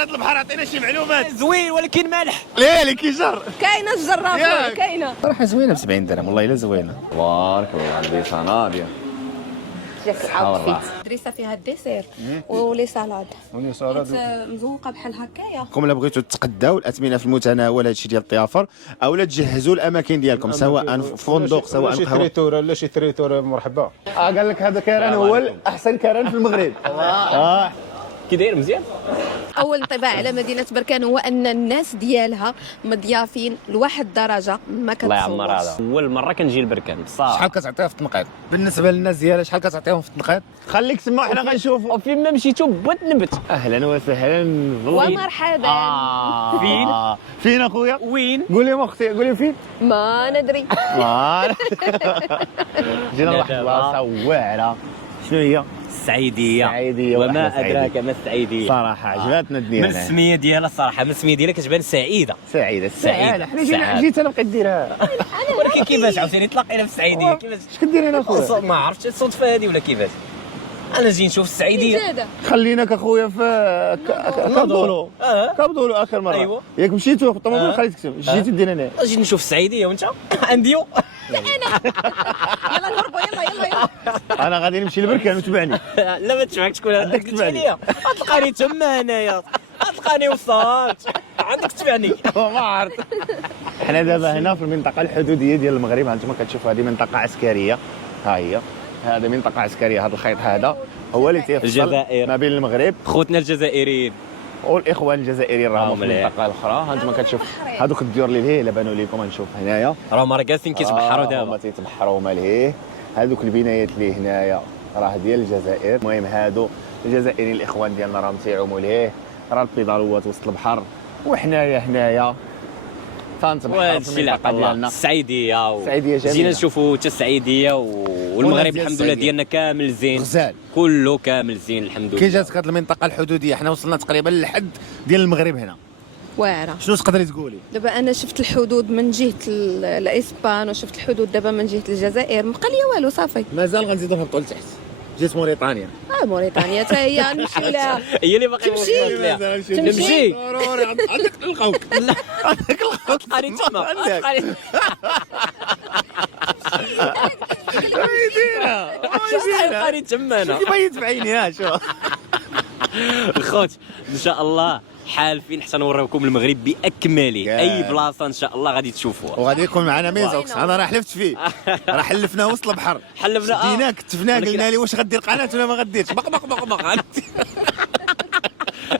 داير هذا البحر؟ عطينا شي معلومات. زوين ولكن مالح. ليه اللي كيجر؟ كاينه الجرافه كاينه صراحه زوينه ب 70 درهم، والله الا زوينه. تبارك الله، عندي صناديق. جاك الاوتفيت دريسه فيها الديسير ولي سالاد مزوقه بحال هكايا. كم الا بغيتوا تتقداو الاثمنه في المتناول، هادشي ديال الضيافر، اولا تجهزوا الاماكن ديالكم سواء فندق سواء شي قهوه. تريتور لا شي تريتور مرحبا. قال لك هذا كيران هو احسن كيران في المغرب. كي داير مزيان. اول انطباع على مدينه بركان هو ان الناس ديالها مضيافين لواحد الدرجه ما الله يعمر كتصورش. هذا اول مره كنجي لبركان بصح. شحال كتعطيها في التنقيط؟ بالنسبه للناس ديالها شحال كتعطيهم في التنقيط؟ خليك تما حنا غنشوفوا. وفين ما مشيتو بغيت نبت. اهلا وسهلا ومرحبا. فين؟ فين اخويا؟ وين؟ قول لي اختي، قول لي فين؟ ما ندري. جينا لواحد البلاصه واعره. شنو هي؟ السعيديه. السعيدية وما واحدة ادراك ما السعيديه. صراحه عجبتنا من الدنيا. السميه ديالها الصراحه، من السميه ديالها كتبان سعيده. سعيده سعيدة. حنا جيت انا بقيت نديرها. ولكن كيفاش عاوتاني تلاقينا في السعيديه؟ كيفاش؟ اش كدير هنا اخويا؟ ما عرفتش الصدفه هذه ولا كيفاش. انا نجي نشوف السعيديه. زاده خليناك اخويا في كابدولو. كابدولو اخر مره. أيوة. ياك مشيتو الطوموبيل خليت تكتب جيتي دير هنا. نجي نشوف السعيديه وانت عنديو. يلا نهربوا يلا انا غادي نمشي لبركان وتبعني. لا ما تشبعك شكون هذا؟ عندك تبعني. تلقاني تما هنايا، تلقاني وصلت عندك تبعني. ما عرفت. حنا دابا هنا في المنطقه الحدوديه ديال المغرب، هانتوما كتشوفوا هذه منطقه عسكريه. ها هي هذا منطقه عسكريه. هذا الخيط هذا هو اللي تيفصل الجزائر. ما بين المغرب خوتنا الجزائريين والاخوان الجزائريين راهم في مليح. المنطقه الاخرى. هانتوما كتشوف هذوك الديور اللي لهيه بانوا لكم. نشوف هنايا راهم راه جالسين كيتبحروا هما دابا. تيتبحروا مالهيه. هذوك البنايات اللي هنايا راه ديال الجزائر. المهم هادو الجزائريين الاخوان ديالنا راهم تيعوموا لهيه. راه البيدالوات وسط البحر وحنايا هنايا تنتبحروا في المنطقه ديالنا. السعيديه السعيدية جميلة. جينا نشوفوا حتى السعيديه والمغرب ديال الحمد لله السعيدية. ديالنا كامل زين. غزال. كله كامل زين الحمد كي لله. جاتك هذه المنطقه الحدوديه؟ حنا وصلنا تقريبا للحد ديال المغرب هنا. واعره. شنو تقدري تقولي؟ دابا انا شفت الحدود من جهه الاسبان وشفت الحدود دابا من جهه الجزائر، ما بقى لي والو صافي. مازال غنزيدو نهبطوا لتحت. جيت موريتانيا. موريتانيا حتى هي نمشي لها. هي اللي باقي تمشي. تمشي. ضروري عندك نلقاوك. عندك نلقاوك. تلقاني تما. عندك. تلقاني تما انا. كيف يتبعيني ها شو. الخوت ان شاء الله حالفين حتى نوريكم المغرب باكمله. اي بلاصه ان شاء الله غادي تشوفوها. وغادي يكون معنا ميزوكس. انا راه حلفت فيه. راه حلفناه وسط البحر. حلفنا ديناك كتفناه قلنا لي واش غدير قناه ولا ما غديرش. بق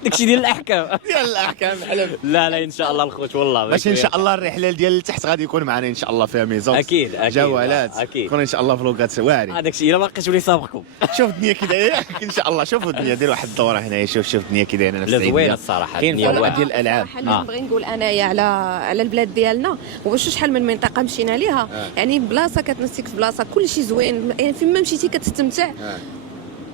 داكشي ديال الاحكام. ديال الاحكام حلف. لا ان شاء الله الخوت والله باش ان شاء الله الرحله ديال لتحت غادي يكون معنا ان شاء الله فيها ميزوكس. اكيد جولات. اكيد يكون ان شاء الله فلوقات واعرين. هذاك الشيء الا ما بقيتش ولي سابقكم. شوف الدنيا كي دايره. ان شاء الله شوفوا الدنيا. دير واحد الدوره هنايا. شوف الدنيا كي دايره. لا زوينه الصراحه. كاين الدنيا فرق واعرة. ديال الالعاب. اللي نبغي نقول انايا على البلاد ديالنا، واش شحال من منطقه مشينا ليها. يعني بلاصه كتنسيك في بلاصه، كلشي زوين، يعني فين ما مشيتي كتستمتع.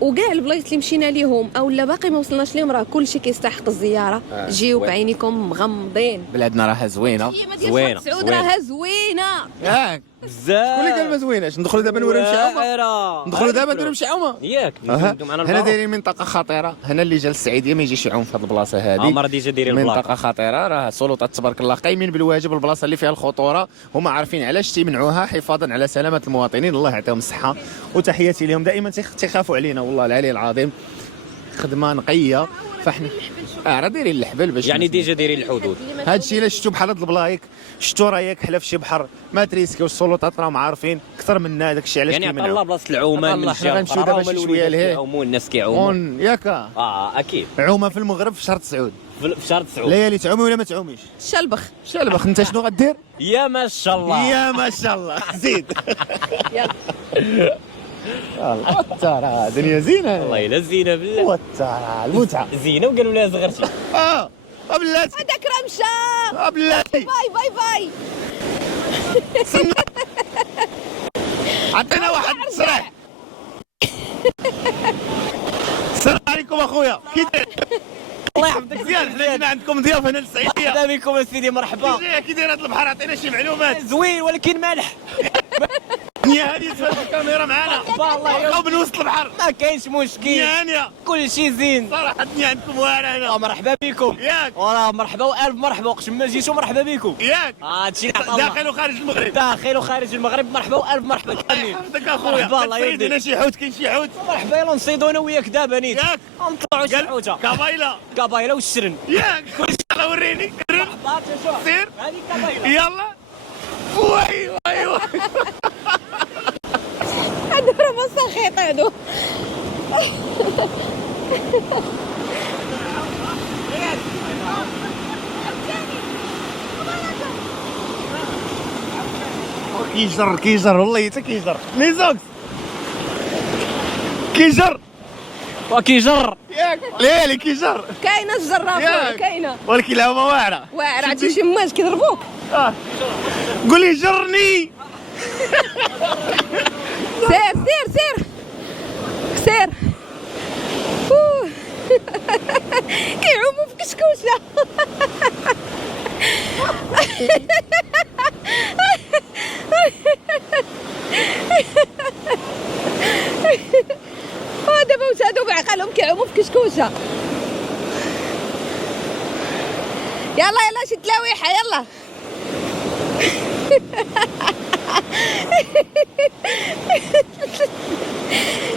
وكاع البلايص اللي مشينا ليهم او لا باقي ما وصلناش ليهم راه كلشي كيستحق الزياره. جيو بعينيكم مغمضين. بلادنا راها زوينه. زوينه سعود راها زوينه ياك بزاف. شكون اللي قال ما زويناش؟ ندخلوا دابا نوريو شي عومه. ندخلوا دابا نديروا شي عومه. ياك هنا معنا دايرين منطقه خطيره. هنا اللي جا للسعيديه ما يجيش يعوم في هذه البلاصه هذه. عمر ديجا دايرين البلاصه. منطقه خطيره. راه السلطات تبارك الله قايمين بالواجب. البلاصه اللي فيها الخطوره هما عارفين علاش تيمنعوها، حفاظا على سلامه المواطنين. الله يعطيهم الصحه وتحياتي لهم. دائما تيخافوا علينا والله العلي العظيم. خدمه نقيه. فاحنا راه دايرين الحبل باش يعني ديجا دايرين الحدود. هذا الشيء الا شفتوا بحال هاد البلايك، شفتوا راه ياك حلا في شي بحر ما تريسكيو. السلطات راهم عارفين اكثر منا داك الشيء علاش يعني كيمنعوا. عطا الله بلاصه العومان من حنا غنمشيو دابا شي شويه لهيه. يعومون الناس كيعوموا. ياك اكيد عومه في المغرب في شهر 9. في شهر 9. ليالي تعومي ولا ما تعوميش؟ شلبخ شلبخ. انت شنو غدير؟ يا ما شاء الله. يا ما شاء الله. زيد. يلا الله ترى دنيا زينه. والله الا زينه بالله. وترى المتعه زينه وقالوا لها صغرتي. بلاتي. هذاك راه مشى. بلاتي. باي باي. عطينا واحد تصريح. السلام عليكم اخويا. كي داير؟ الله يحفظك. مزيان. حنا جينا عندكم ضياف هنا للسعيديه. مرحبا بكم سيدي مرحبا. كي داير هذا البحر؟ عطينا شي معلومات. زوين ولكن مالح. هادي تفرج الكاميرا معانا والله او من وسط البحر ما كاينش مشكل، نيانيا كل شيء زين. صراحه الدنيا عندكم واعره هنا مرحبا بكم ياك والله، مرحبا والف مرحبا، وقت ما جيتوا مرحبا بكم. ياك هادشي اللي عطا الله. داخل وخارج المغرب داخل وخارج المغرب، مرحبا والف مرحبا كاملين. يحفظك اخويا مرحبا الله تفريد يهديك. هنا شي حوت كاين شي حوت مرحبا، يلا نصيدوا انا وياك دابا نيت، ياك نطلعوا شي حوته كابايلا كابايلا والشرن. ياك يلا وريني مرحبا شوف سير هذه كابايلا. يلا واي واي واي هادو راه مساخيط هادو. كيجر والله حتى كيجر لي زوكس كيجر وكيجر ياك ليلي كيجر كاينه الجرافه ياك. كاينه ولكن العومه واعره واعره، عرفتي شي ماج كيضربوك. قول لي جرني سير سير سير سير. أوه. كيعوموا في كشكوشه. دابا وزادوا بعقلهم كيعوموا في كشكوشه. يلا يلا شي تلاويحه يلا.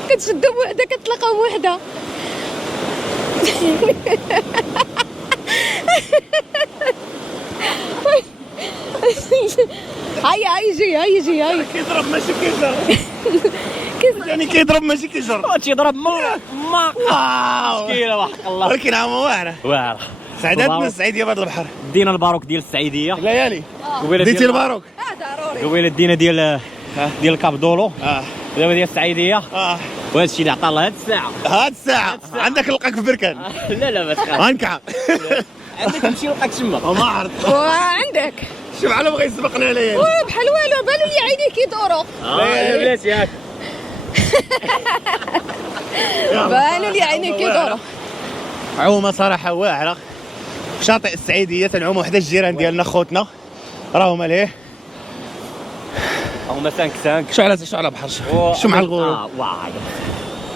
كتشدهم وحده كتلقاهم وحده. هيا يجي هيا يجي هيا. كيضرب ماشي كيجر يعني كيضرب ماشي كيجر تيضرب ما واو مشكله وحق الله. ولكن عومه واعره واعره سعداتنا السعيديه بهذا البحر دينا الباروك ديال السعيديه، ليالي قبيله ديتي ديال الباروك ضروري. قبيله دينا ديال كاب دولو، دابا ديال السعيديه. وهذا الشيء اللي عطا الله هاد الساعه. هاد الساعه عندك نلقاك في بركان لا لا ما تخاف، غنكع عندك تمشي نلقاك تما. ما عرفت وعندك شوف على بغى يسبقنا ليالي بحال والو، بالو لي عيني كيدوروا. يا بلاتي ياك بالو لي عيني كيدوروا. عومه صراحه واعره شاطئ السعيديه تنعوم وحده الجيران ديالنا خوتنا راهم عليه. هما 5 شو على بحر شو مع الغروب واعر.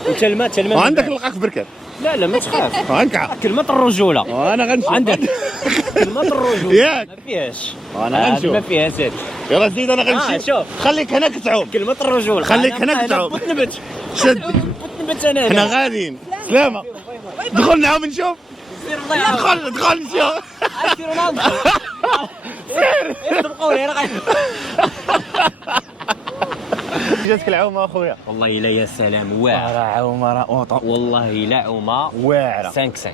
وانت الماء وعندك نلقاك في بركان لا لا ما تخاف، غنكع كلمة الرجولة وانا غنشوف عندك كلمة الرجولة ياك ما فيهاش، وانا ما غنشوف فيها سيد. يلا زيد انا غنمشي شوف خليك هناك تعوم كلمة الرجولة، خليك هناك تعوم. بوت نبت شد نبت انا حنا غاديين سلامه دخل نعاود نشوف سير الله يعاون. دخل نشوف سير ناض سير يسبقوني انا جاتك العومه اخويا والله لا يا سلام واعرة، عومه والله لا عومة واعره 5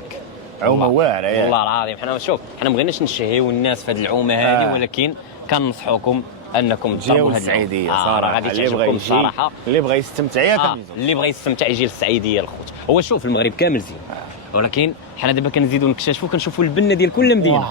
عومه واعره ياك والله العظيم. حنا شوف حنا ما بغيناش نشهيو الناس في هذه العومه هذه، ولكن كننصحوكم انكم جيو تجربوا هذه السعيديه العومة. صراحه غادي اللي بغى تعجبكم يجي الصراحه. اللي بغى يستمتع ياك كنزيدو. اللي بغى يستمتع يجي للسعيديه الخوت. هو شوف المغرب كامل زين، ولكن حنا دابا كنزيدو نكتشفوا كنشوفوا البنه ديال كل مدينه.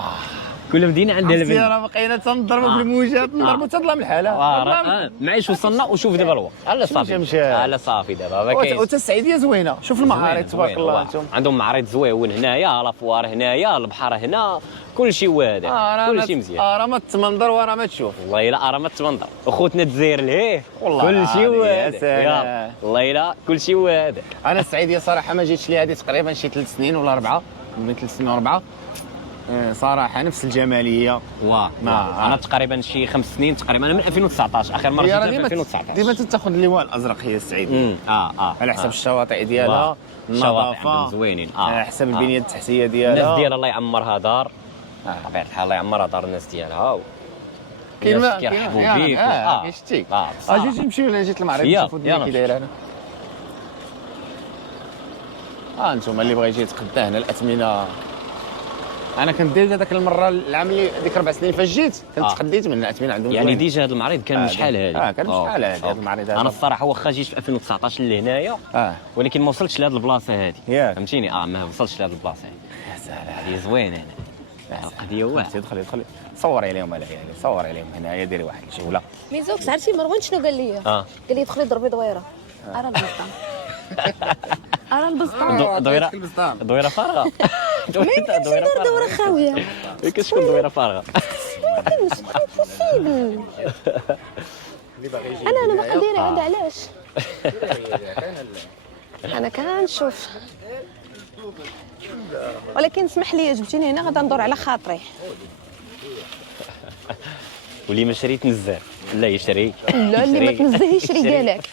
كل مدينه عندها عرفتي البنه. راه بقينا تنضربوا في الموجات نضربوا تظلم الحاله معيش وصلنا وشوف دابا الوقت. لا صافي مشى. لا صافي دابا ما كاينش. وتا السعيديه زوينه شوف المعارض تبارك الله والله. انتم عندهم معارض زويون هنايا، لافوار هنايا، البحر هنا، كل شيء واضح، كل شيء مزيان. راه ما تمنظر وراه ما تشوف والله الا راه ما تمنظر. اخوتنا الجزائر لهيه والله كل شيء العظيم، يا واضح. سلام. يلا. والله الا كل شيء واضح. انا السعيديه صراحه ما جيتش لي هذه تقريبا شي 3 سنين ولا 4 من 3 سنين و4 صراحه نفس الجماليه واه انا تقريبا شي 5 سنين تقريبا، انا من 2019 اخر مره جيت في 2019. ديما تاخذ اللواء الازرق هي السعيديه على حسب الشواطئ ديالها النظافه زوينين على حسب البنيه التحتيه ديالها الناس ديالها الله يعمرها دار بطبيعه الحال، الله يعمرها دار الناس ديالها. الناس كيرحبوا بيك. شتي بصح. جيت نمشيو ولا جيت المغرب يلا، نشوفوا الدنيا كي دايره هنا. انتم اللي بغى يجي يتقدى هنا الاثمنه. انا كنت ديجا ذاك المره العام اللي ديك 4 سنين فاش جيت كنت تقديت من الاثمنه عندهم يعني زوين. ديجا هذا المعرض كان شحال هذه؟ كان شحال هذا المعرض هذا. انا الصراحه واخا جيت في 2019 لهنايا ولكن ما وصلتش لهذه البلاصه هذه. ياك. فهمتيني ما وصلتش لهذه البلاصه هذه. يا سلام هذه زوينه هنا القضيه واحده. دخلي صوري عليهم العيال صوري عليهم هنايا ديري واحد الجوله. ميزوكس عرفتي مروان شنو قال لي؟ قال لي دخلي ضربي دويره. ارى البسطام. ارى البسطام. دويره فارغه. ما يمكنش ندير دوره خاويه. كتكون دويره فارغه. مش بوسيبل. اللي باغي يجي انا باقا دايره هذا علاش انا كنشوف، ولكن اسمح لي جبتيني هنا غادا ندور على خاطري. واللي ما شريت نزال لا يشري. لا اللي ما تنزهيش يشري ديالك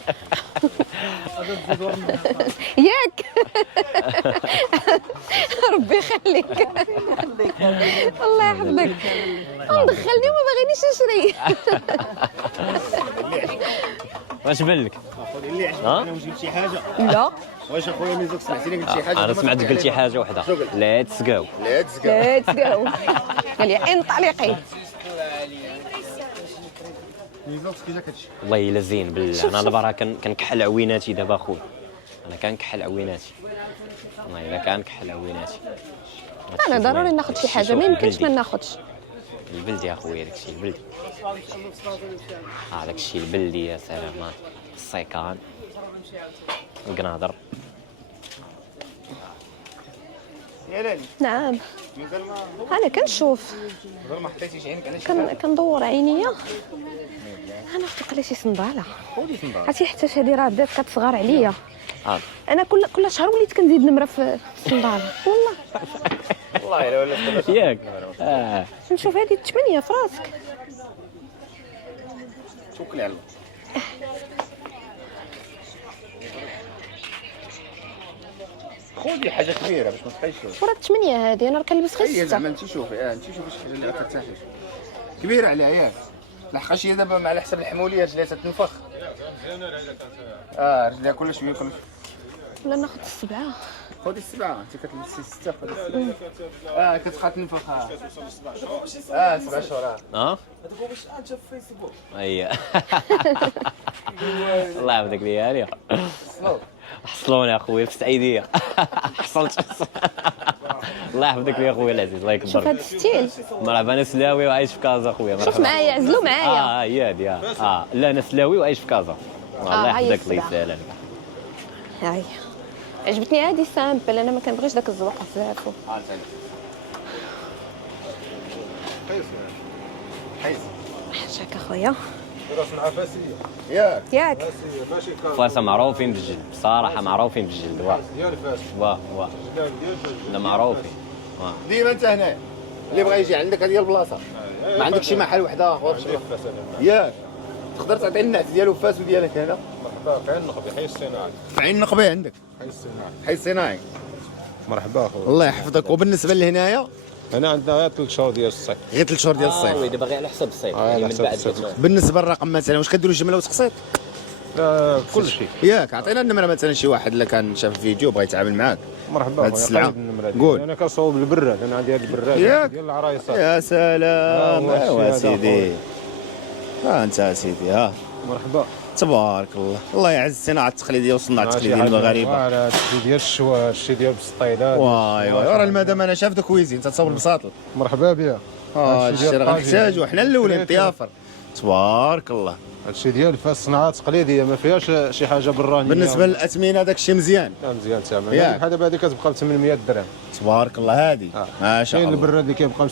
ياك ربي يخليك الله يحفظك. مدخلني وما باغينيش نشري. واش بان لك؟ خويا اللي عجبك انا جبت شي حاجه. لا واش اخويا ميزوك سمعتيني قلت شي حاجه؟ انا سمعتك قلت شي حاجه وحده. ليتس جو. ليتس جو. ليتس جو. قال لي انطلقي. ميزوك كي جاك هادشي؟ والله الا زين بالله. انا دابا راه كنكحل عويناتي دابا اخويا. انا كنكحل عويناتي. والله الا كنكحل عويناتي. انا ضروري ناخذ شي حاجه، ما يمكنش ما ناخذش. البلدي اخويا داكشي البلدي. داكشي البلدي يا سلام. السيكان القناضر. يا لالي نعم مازال انا كنشوف، ما حطيتيش عينك على شي كندور عينيا. انا خفت لي شي صنداله. خودي في النظر. عرفتي حتى هذه راه بدات كتصغر عليا. آه. انا كل شهر وليت كنزيد نمره في الصنداله والله. والله الا ولا ياك. نشوف هذه 8 في راسك. توكلي على الله. خذي حاجه كبيره باش ما تبقايش. ورا 8 هذه انا راه كنلبس غير هي 6. زعما انت شوفي انت شوفي شي حاجه اللي غترتاحي كبيره عليها ياك. لحقاش هي دابا على حسب الحموليه رجليها تنفخ. رجليها كل شويه ولا ناخذ 7. خذي السبعه انت كتلبسي 6 خذي السبعه. كتبقى تنفخ. 7 شهور. هذوك باش انت في فيسبوك. اي الله يعاودك ديالي. حصلوني اخويا في السعيديه. حصلت. الله يحفظك لي اخويا العزيز الله يكبر. شوف هذا الستيل. مرحبا انا سلاوي وعايش في كازا اخويا. شوف معايا عزلوا معايا. هي هادي. لا انا سلاوي وعايش في كازا. الله هاي يحفظك الله السبعة. يسهل عليك. هاي عجبتني هذه سامبل، انا ما كنبغيش داك الزواق بزاف. حيز حاشاك اخويا صنعه فاسيه ياك. فاسيه ماشي فاسا معروفين بالجلد بصراحه معروفين بالجلد. ديال فاس واه ديال لا معروفين. ديما انت هنا اللي بغى يجي عندك هذه البلاصه ما عندكش شي محل واحد اخر ياك تقدر تعطي النعت ديالو فاس وديالك هنا. مرحبا في عين النقبي حي الصناعي. في عين النقبه عندك حي الصناعي. حي الصناعي. مرحبا اخويا. الله يحفظك. وبالنسبه لهنايا هنا عندنا غير 3 شهور ديال الصيف. غير 3 شهور ديال الصيف. وي دابا غير على حساب الصيف على يعني من حساب بعد الصيف. كتنوض. بالنسبه للرقم مثلا واش كديروا جمله وتقسيط؟ كل شيء. ياك عطينا النمره مثلا شي واحد اللي كان شاف الفيديو بغى يتعامل معاك. مرحبا هاد السلعة. قول. انا كنصوب البراد. انا عندي هاد البراد ياك. ديال العرايصات. يا سلام. هو الشيء ايوا هذا سيدي انت سيدي مرحبا. تبارك الله. الله يعز الصناعه التقليديه والصناعه التقليديه المغاربه. الشيء ديال الشوا الشيء ديال البسطيلات. واي راه المدام انا شاف دوك ويزين تصور البساطل. مرحبا بها. الشيء راه غنحتاجو حنا الاولين الضيافر. تبارك الله. هادشي ديال فاس صناعه تقليديه ما فيهاش شي حاجه برانيه. بالنسبه للاثمنه داك الشيء مزيان. مزيان تماما. ياك. بحال دابا هذه كتبقى ب 800 درهم. تبارك الله. هادي ما شاء كاين الله. البراد اللي كيبقى ب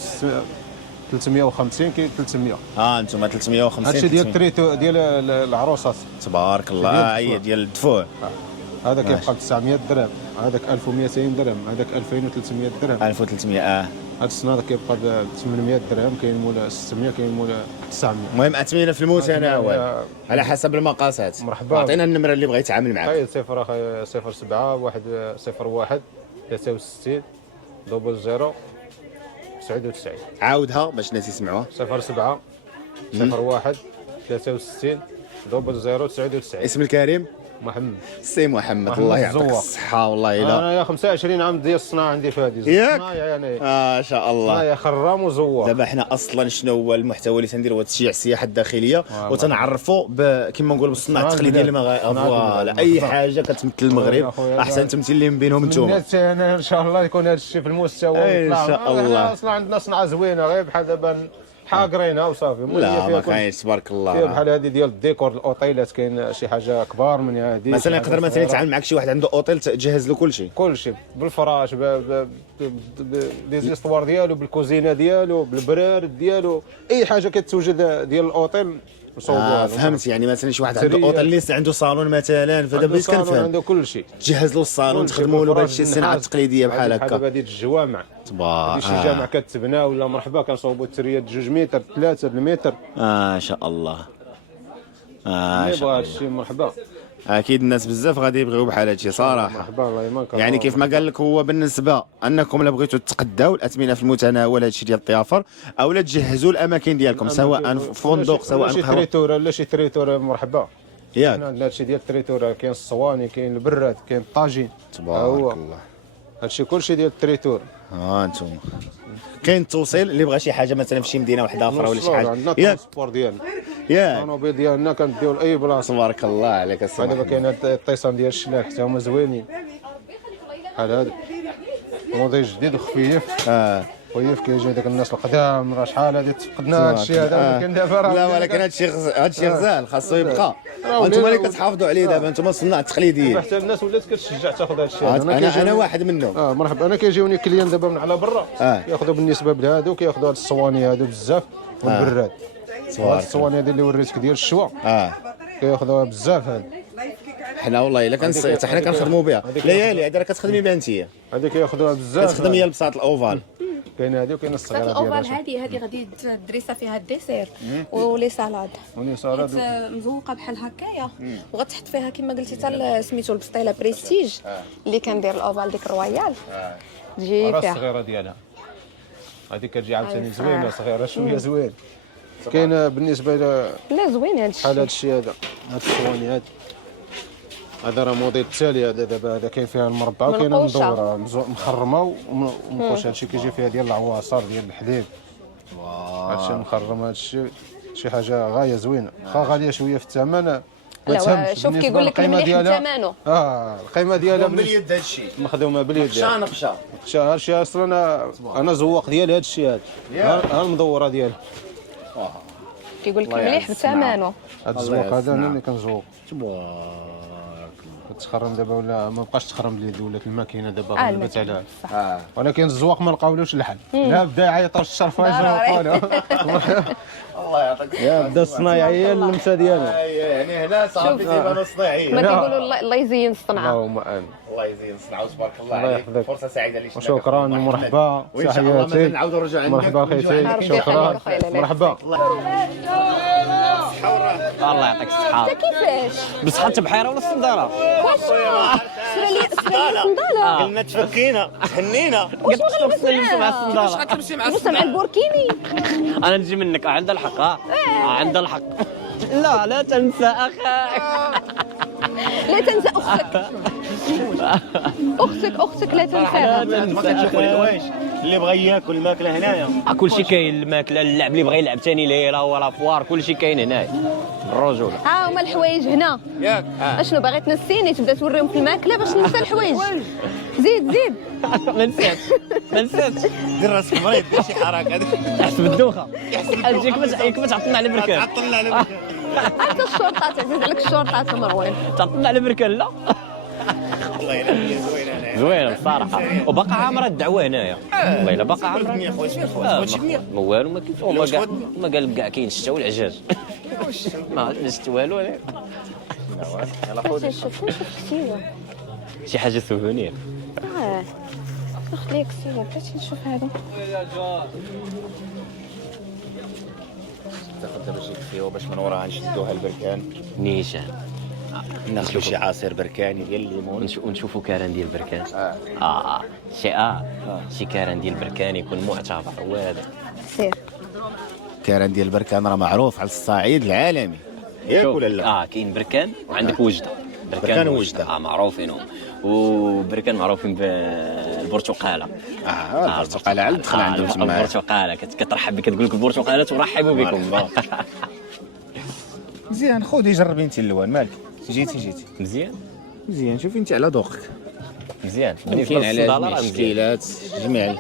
350 كاين 300. انتم 350. هادشي ديال التريتو ديال العروسات. تبارك الله. هي ديال الدفوع. هذا كيبقى ب 900 درهم، هذاك 1200 درهم، هذاك 2300 درهم. 1300. هذا الصنادة كيبقى ب 800 درهم، كاين مولا 600 كاين مولا 900. المهم اثمنه في المتناول أثمنة على حسب المقاسات. مرحبا. عطينا النمره اللي بغى يتعامل معك. خايل 0 اخي 07 1 01 63 00 99. عاودها باش الناس يسمعوها. 07 01 63 00 99. اسم الكريم محمد. سي محمد. محمد الله يعطيك الزواق. الصحه والله الا. انا يا 25 عام ديال الصناعه عندي في هذه. ياك؟ الصناعه يعني ما شاء الله. صناعه خرام وزواق. دابا حنا اصلا شنو هو المحتوى اللي تنديروا هو تشجيع السياحه الداخليه وتنعرفوا كما نقولوا بالصناعه التقليديه المغرب. فوالا اي حاجه كتمثل المغرب احسن تمثيل بينهم انتم. الناس انا ان شاء الله يكون هذا الشيء في المستوى. إن شاء الله. اصلا عندنا صناعه زوينه غير بحال دابا حاقرينها وصافي. لا ما كاينش تبارك فيها الله. بحال هذه ديال الديكور الاوتيلات كاين شي حاجه كبار من هذه. مثلا يقدر مثلا يتعامل معك شي واحد عنده اوتيل تجهز له كل شيء. كل شيء بالفراش بالزيستوار ديالو بالكوزينه ديالو بالبراد ديالو اي حاجه كتوجد ديال الاوتيل نصوبوها فهمت. يعني مثلا شي واحد عنده سرية. اوطيل اللي عنده صالون مثلا، فدابا بديت كنفهم عنده كل شيء، تجهز له الصالون تخدموا له بهادشي الصناعه التقليديه بحال هكا. هذه الجوامع، تبارك هذه شي جامع كتبنى ولا مرحبا كنصوبوا التريات 2 متر 3 المتر. ما شاء الله. اللي شاء بغى الله. هادشي مرحبا. اكيد الناس بزاف غادي يبغيو بحال هادشي صراحه. مرحبا الله يمانك. يعني كيف ما قال لك هو بالنسبه انكم الا بغيتوا تتقداو الاثمنه في المتناول هادشي ديال الضيافر، او لا تجهزوا الاماكن ديالكم سواء في فندق سواء شي قهوه تريتور لا شي تريتور مرحبا. ياك. حنا عندنا هادشي ديال التريتور، كاين الصواني كاين البراد كاين الطاجين. تبارك الله. هادشي كلشي ديال التريتور. انتم كاين التوصيل اللي بغى شي حاجه مثلا في شي مدينه واحده اخرى ولا شي عندنا حاجه. ياك الترونسبور ديالنا، ياك. الطوموبيل ديالنا كنديو لاي بلاصه. تبارك الله عليك السي دابا محمد. كاين هاد الطيسان ديال الشلاك حتى هما زوينين بحال هذا موديل جديد وخفيف. خفيف كيجي داك الناس القدام، راه شحال هادي تفقدنا هادشي هذا كاين دابا راه. لا ولكن هادشي غزال خاصو يبقى. انتم اللي كتحافظوا عليه دابا، انتم الصناع التقليديين. حتى الناس ولات كتشجع تاخذ هادشي هذا. انا واحد منهم. مرحبا. انا كيجيوني كليان دابا من على برا كياخذوا بالنسبه بهادو، كياخذوا هاد الصواني هادو بزاف والبراد. هاد الصواني هادي اللي وريتك ديال الشوا كياخذوها بزاف. هاد حنا والله الا حتى حنا كنخدموا بها ليالي. هذا راه كتخدمي بها انت، هادي كياخذوها بزاف. كتخدم هي البساط الاوفال. كاين هادي وكاين الصغيره صافي ديالها. الاوفال هذه غادي دريسه فيها الديسير ولي سالاد وني صارت مزوقه بحال هكايا، وغتحط فيها كما قلتي حتى سميتو البسطيله بريستيج اللي كندير الاوفال ديك الرويال تجي راه فيها. الصغيره ديالها هذيك كتجي عاوتاني زوينه صغيره شويه زوين. كاين بالنسبه لا زوين هذا بحال هذا الشيء. الشيء هذا الصواني هذا راه موديل التالي. هذا دابا هذا كاين فيها المربعه وكاين منقوشة. المدوره مخرمه ومنقوشه. هادشي كيجي فيها ديال العواصر ديال الحليب. هادشي مخرم. هادشي شي حاجه غايه زوينه، واخا غاليه شويه في الثمن ما لا تهمش. شوف كيقول لك المليح بثمنه. القيمه القيمه ديالها باليد هادشي مخدومه باليد. نقشه نقشه. هادشي اصلا انا زواق ديال هادشي هذا. ها المدوره ديالها. كيقول لك الله المليح يعز بثمنه. هاد الزواق هذا انا اللي كنزوق. تخرم دابا ولا ما بقاش تخرم باليد، ولات الماكينه دابا غلبت عليها. ولكن الزواق ما لقاولوش الحل. لا بدا يعيطوا الشرفه يزوقوا له. الله يعطيك يا بدا الصنايعيه اللمسه ديالها. يعني هنا صافي تيبانوا صناعيين. ما كيقولوا الله يزين الصنعه. اللهم امين. الله يزين الصنعه وتبارك الله الله عليك. يحفظك. فرصه سعيده ليك. وشكرا ومرحبا. وان شاء الله مازال تحياتي. نعاودوا نرجعوا عندك. مرحبا خيتي. ربي شكرا يخليك خويا. مرحبا. الله يعطيك الصحة. كيفاش؟ بصحة البحيرة ولا الصندالة؟ الصندالة قلنا تفكينا تهنينا. قلت شوف نلبسوا مع الصندالة. لبسها مع البوركيني. أنا نجي منك عند الحق. عند الحق. لا لا تنسى أخاك. لا تنسى اختك. اختك لا تنساها. ما كنشوفوا الحوايج اللي بغى ياكل الماكله هنايا. كل شيء كاين، الماكلة، اللعب اللي بغى يلعب ثاني ليلة ولا فوار، كل شيء كاين هنايا. الرجولة. ها هما الحوايج هنا. ياك اشنو باغي تنسيني تبدا توريهم في الماكله باش ننسى الحوايج. زيد ما نسيتش ما نسيتش. دير راسك مريض دير شي حركه. تحس بالدوخة. تجيك ما تعطلنا على بركان. عطلنا على حتى الشرطات عزيز عليك الشرطات مروان. تعطلنا على بركان لا. والله الا هي زوينه هنايا. زوينه بصراحه، وباقا عامره الدعوه هنايا. والله الا باقا عامره. يا خويا ما والو ما كاين. ما قال كاع كاين الشتا والعجاج. ما عندنا شتا والو. شوف كثير. شي حاجه سوفونير. اخذ ليك كثير بغيت نشوف هذا. تاخذ دابا شي كفيوه باش من وراها نشدوها البركان. نيشان. ناخذ شي عصير بركاني ديال الليمون. ونشوفوا كاران ديال بركان. شي كاران ديال بركان يكون معتبر. وهذا سير. كاران ديال بركان راه معروف على الصعيد العالمي. ياك ولا لا؟ كاين بركان وعندك وجده. بركان ووجده. معروفين هم. وبركان معروفين بالبرتقاله. البرتقاله على الدخل عندهم تما. البرتقاله كترحب بك، كتقول لك البرتقاله ترحبوا بكم. مزيان خذي جربي انت اللوان مالك. جيتي مزيان شوفي انت على ذوقك. مزيان. بالنسبه على المشكلات جميع.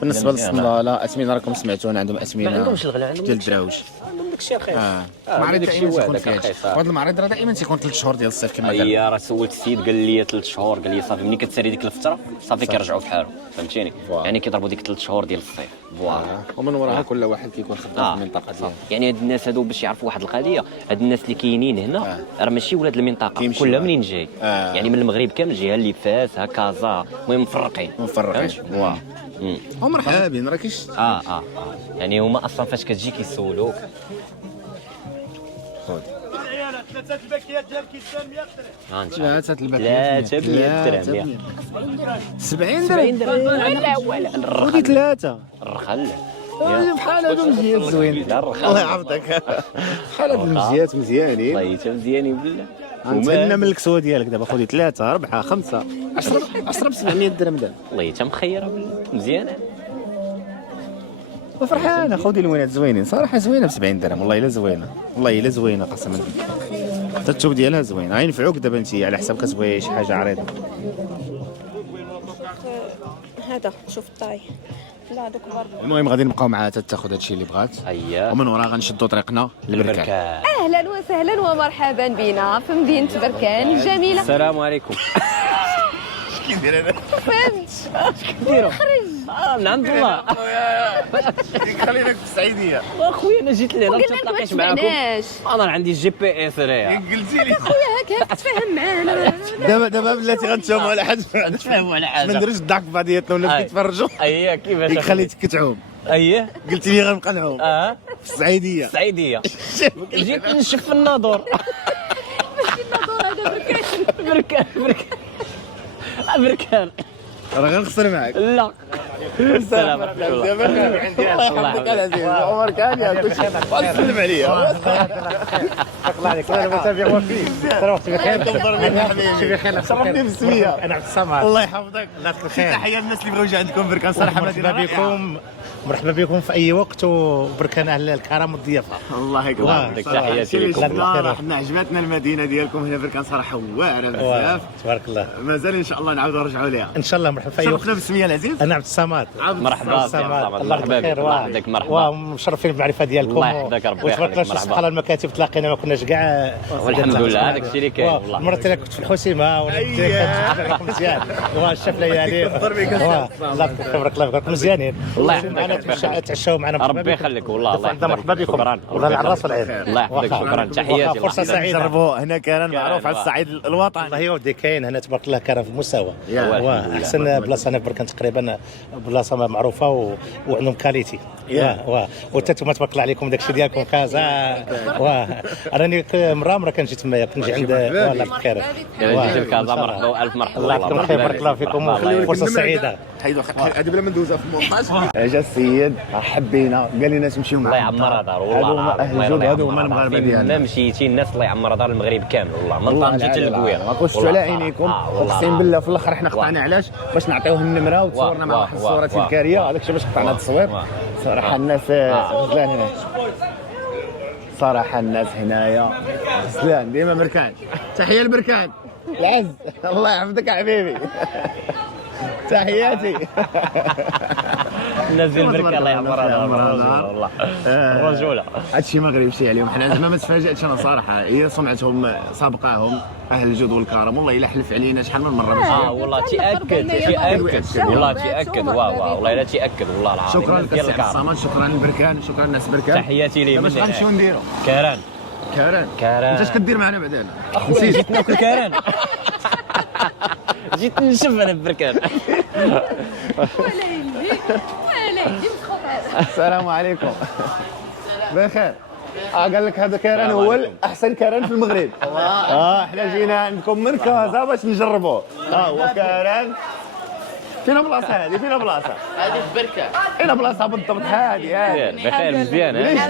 بالنسبه للصنداله اثمنه راكم سمعتونا عندهم اثمنه. ما عندهمش الغلا، عندهم ديال الدراوش. داكشي رخيص. المعرض داكشي دائما تيكون داك فيه. رخيص. وهذا المعرض راه دائما تيكون 3 شهور ديال الصيف كما قال. هي راه سولت السيد قال لي 3 شهور، قال لي صافي ملي كتسالي ديك الفتره صافي كيرجعوا في حالهم، فهمتيني؟ يعني كيضربوا ديك 3 شهور ديال الصيف. فوالا. ومن وراها كل واحد كيكون خدام في المنطقه ديالو. يعني هاد الناس هادو باش يعرفوا واحد القضيه، هاد الناس اللي كاينين هنا راه ماشي ولاد المنطقه كيمشيو. كلها منين جاي. يعني من المغرب كامل جاي اللي فاس ها كازا، المهم مفرقين واه مرحبا بين راه كاينش يعني هما اصلا فاش كتجي كيسولوك. ثلاثة الباكيات ديال كيسان 100 درهم. ثلاثة الباكيات 300 درهم 70 درهم ودي ثلاثة الرخل. بحال هادو مزيان زوين لا الرخل الله يحفظك بحال هادو المزيات مزيانين والله حتى مزيانين بالله. نتمنى من الكسوه ديالك دابا خذي 3 4 5 10 ب 700 درهم دابا والله حتى مخيره بالله مزيانه. وفرحانه خذي الوينات زوينين صراحه زوينه ب 70 درهم والله الا زوينه والله الا زوينه قسما بالله حتى الثوب ديالها زوين غينفعوك دابا انت على حساب كتبغي شي حاجه عريضه. هذا شوف الطاي لا هذوك كبار. المهم غادي نبقاو معاها حتى تاخذ هادشي اللي بغات اييه ومن وراها غنشدوا طريقنا للبركان. اهلا وسهلا ومرحبا بنا في مدينه بركان الجميله. السلام عليكم. كيدير انا فهمت كديروا؟ من عند الله. خليناك في السعيديه واخويا انا جيت لهنا ما وقلنا لك ما تلاقيش معاكم. تسمعناش انا عندي جي بي اس راه. قلتي لي خويا هكا تفهم معانا. دابا بلاتي غنتفاهموا على حاجه نتفاهموا على ما حاجه. نديروش الضحك في بعضياتنا ولا أي. كيتفرجوا اييه كيفاش ديك خليتك كتعوم اييه قلتي لي غنبقى نعوم في السعيديه السعيديه. جيت نشوف الناظور. بركان بركان راه غنخسر معاك لا السلام عليكم. الله يحفظك العزيز عمر كان يا كلشي سلم عليا الله عليك انا متابع وفيك تروحت بخير شوفي خير شرفني بالسميه انا عبد الصمد الله يحفظك الله يعطيك الخير تحيه للناس اللي بغاو يجوا عندكم بركان صراحه مرحبا بكم في اي وقت وبركان اهل الكرم والضيافه. الله يكبر يعطيك تحياتي لكم. حنا عجبتنا المدينه ديالكم هنا بركان صراحه واعره بزاف تبارك الله مازال ان شاء الله نعاودوا نرجعوا ليها ان شاء الله. مرحبا في اي وقت. شرفنا بالسميه العزيز انا عبد الصمد مرحبا بك الله مرحبا بخير الله يحفظك مرحبا. ومشرفين بالمعرفه ديالكم. الله يحفظك ربي وتبارك الله يحفظك سبحان الله المكاتب تلاقينا ما كناش كاع. والحمد لله هذاك الشيء اللي كاين والله. مرات انا كنت في الحسيمه ولا كنت مزيان الشاف ليالي الله تبارك الله فيكم مزيانين. الله يحفظك تعشاو معنا ربي يخليك والله الله يحفظك. مرحبا بكم شكرا والله العراس والعين. الله يحفظك شكرا تحياتي. فرصه سعيده. جربوا هنا كان معروف على الصعيد الوطني والله يا ودي كاين هنا تبارك الله كان في المستوى والحمد بلاصه هنا في بركان تقريبا بلاصه معروفه وعندهم كاليتي وانت نتوما تبارك الله عليكم داكشي ديالكم كازا راني مره كنجي تمايا كنجي عند والله بخير جيت لكازا مرحبا والف مرحبا. الله يعطيكم الخير بارك الله فيكم فرصه سعيده. هذه بلا ما ندوزها في المونتاج جا السيد حبينا قال لنا تمشيو الله معنا يعمرها دار والله اهل الجود هذو هما المغاربه ديالنا ما مشيتي الناس الله يعمرها دار المغرب كامل والله من والله طنجة للقويه. ما تخشوا على عينيكم اقسم بالله في الاخر حنا قطعنا علاش باش نعطيوه النمره وتصورنا مع واحد الصوره تذكاريه هذاك الشيء باش قطعنا التصوير صراحه الناس غزلان هنا صراحه الناس هنايا غزلان ديما بركان تحيه لبركان العز الله يحفظك يا حبيبي تحياتي الناس ديال بركان الله يعمرها دار والله الرجوله. هادشي ما غريبش عليهم حنا زعما ما تفاجاتش انا صراحه هي سمعتهم سابقاهم اهل الجود والكرم والله الا حلف علينا شحال من مره والله تاكد والله تاكد والله الا تاكد والله العظيم. شكرا لك سي عصام شكرا للبركان شكرا للناس بركان تحياتي ليه. باش غنمشيو نديرو كاران انت اش كدير معنا بعدا نسيت جيت ناكل كاران جيت نشوف انا ببركان. السلام عليكم بخير قال لك هذا كيران هو احسن كيران في المغرب احنا جينا عندكم من كازا باش نجربوه هو كيران فينا بلاصه هذه فينا بلاصه هذه في بركة فينا بلاصه بالضبط هذه بخير مزيان ليش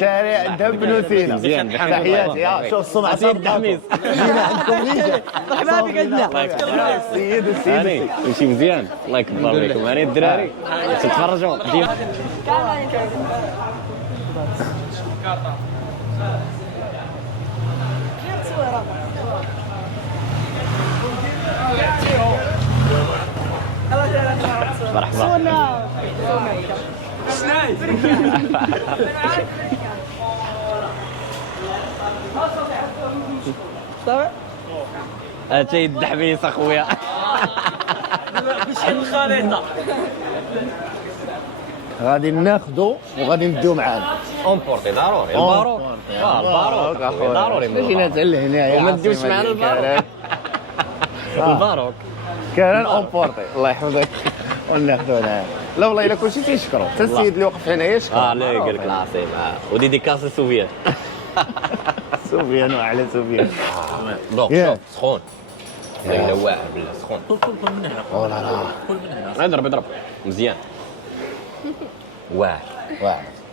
شارع دب بن سينا مزيان تحياتي شوف السمعه التحميس جينا عندكم نيجي مرحبا بك عندنا السيد يمشي مزيان الله يكبر عليكم هاني الدراري تتفرجوا مرحبا اتي الدحبيس اخويا. شحال الخريطة غادي ناخذوا وغادي نديو معانا. اونبورتي ضروري الباروك. الباروك اخويا ضروري. جينا حتى لهنايا وما تديوش معانا الباروك. الباروك كان اونبورتي الله يحفظك وناخذوا معانا. لا والله الا كلشي تيشكروا حتى السيد اللي وقف هنايا يشكر. لا قال لك العاصمه وديديكاس السوفيات. سفيان وعلى سفيان. دوك ياه. شوف سخون. لا واعر بالله سخون. كل من هنا او لا لا كل من هنا اضرب مزيان. واعر.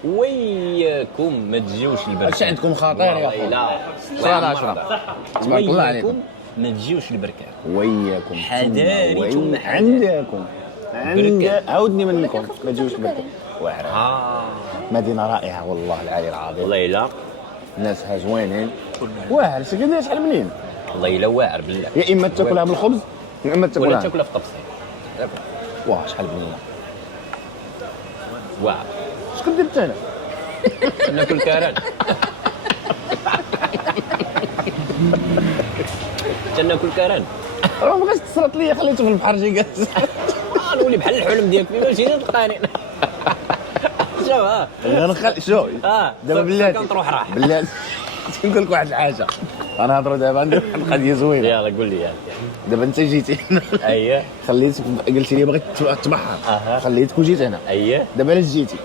وياكم ما تجيوش البركان. اش عندكم خطير يا والله اخويا. لا. 10 على 10 تبارك الله عليكم. وياكم ما تجيوش البركان. وياكم حذاري ثم عندكم بركان. عاودني منكم ما تجوش بركان. واعر. اه مدينه رائعه والله العلي العظيم. والله لا. ناسها زوينين. واعر سكندريه شحال منين. والله لا واعر بالله. يا اما تاكلها بالخبز يا اما ولا تاكلها. تاكلها في طبسي. واه شحال بنينه. واعر. اش كنت درت انا؟ ناكل كاران. ناكل كاران. راه ما بغاش تصرط لي خليته في البحر جي جالس. نولي بحال الحلم ديالك فين ماشي تلقاني. شوف انا نخلي شو دابا بلاتي كنطروح راح. بلاتي نقول لك واحد الحاجه. انا نهضروا دابا ندير واحد القضيه زوينه. يلا قول لي. دابا انت جيتي هنا اييه خليتك قلت لي بغيت تبحر خليتك وجيت هنا. اييه دابا علاش جيتي؟